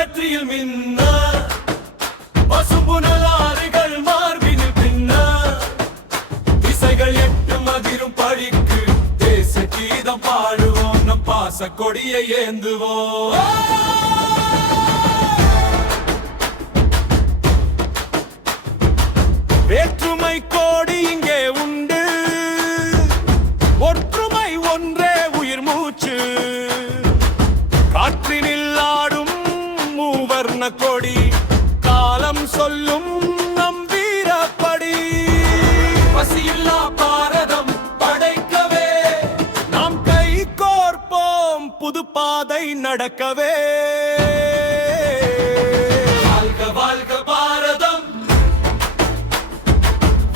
நெற்றியில் மின்ன பசும்புனல் ஆறுகள் மார்பினில் பின்ன திசைகள் எட்டும் அதிரும் படிக்கு தேச கீதம் பாடுவோம் நம் பாச கொடியை ஏந்துவோம். வேற்றுமை கோடி இங்கே உண்டு, ஒற்றுமை ஒன்றே உயிர் மூச்சு. காற்றினில் ஆடும் மூவர்ண கொடி காலம் சொல்லும் நம் வீரப்படி. பசியில்லா பாரதம் படைக்கவே நாம் கை கோர்ப்போம் புது பாதை நடக்கவே. வாழ்க வாழ்க பாரதம்,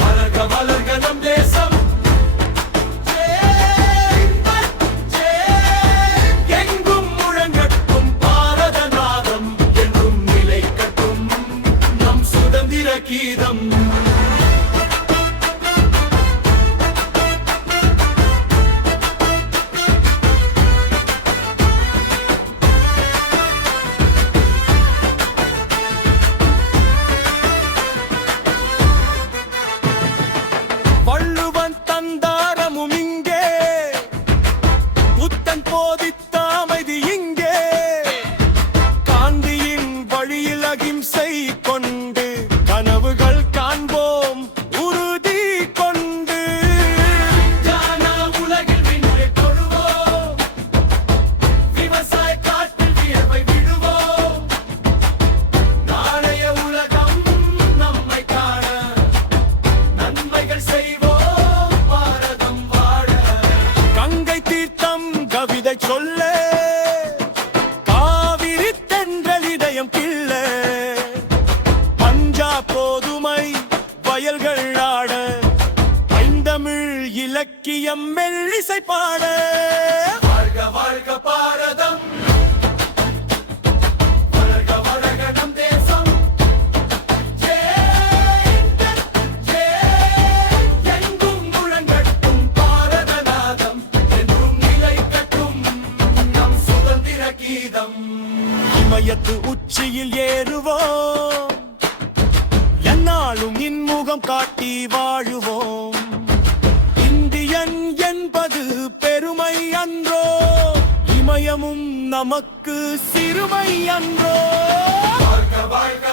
வளர்க வளர்க நம் தேசம். எங்கும் முழங்கட்டும் பாரத நாதம், என்றும் நிலை கட்டும் நம் சுதந்திர கீதம். வள்ளுவன் தந்தாரமும் இங்கே, புத்தன் போதித்த அமைதி இங்கே. காந்தியின் வழியில் அகிம்சை கொண்டு கனவுகள் காண்போம் உறுதி கொண்டு. உலகில் விண்ணை தொழுவோம், விவசாய காட்டில் வியர்வை விடுவோம். நாளைய உலகம் நம்மை காண நன்மைகள் செய்வோம், பாரதம் வாழ. கங்கை தீர்த்தம் கவிதை சொல்ல, காவிரி தென்றல் இதயம் கிள்ள. பஞ்சாப் கோதுமை வயல்கள் ஆட, ஐந்தமிழ் இலக்கியம் மெல்லிசை பாட. வாழ்க வாழ்க பாரதம், வளர்க வளர்க நம் தேசம். எங்கும் முழங்கட்டும் பாரத நாதம், என்றும் நிலை கட்டும் நம் சுதந்திர கீதம். இமயத்து உச்சியில் ஏறுவோம், எந்நாளும் இன்முகம் காட்டி வாழுவோம். இந்தியன் என்பது பெருமை அன்றோ, இமயமும் நமக்கு சிறுமை அன்றோ. வாழ்க வாழ்க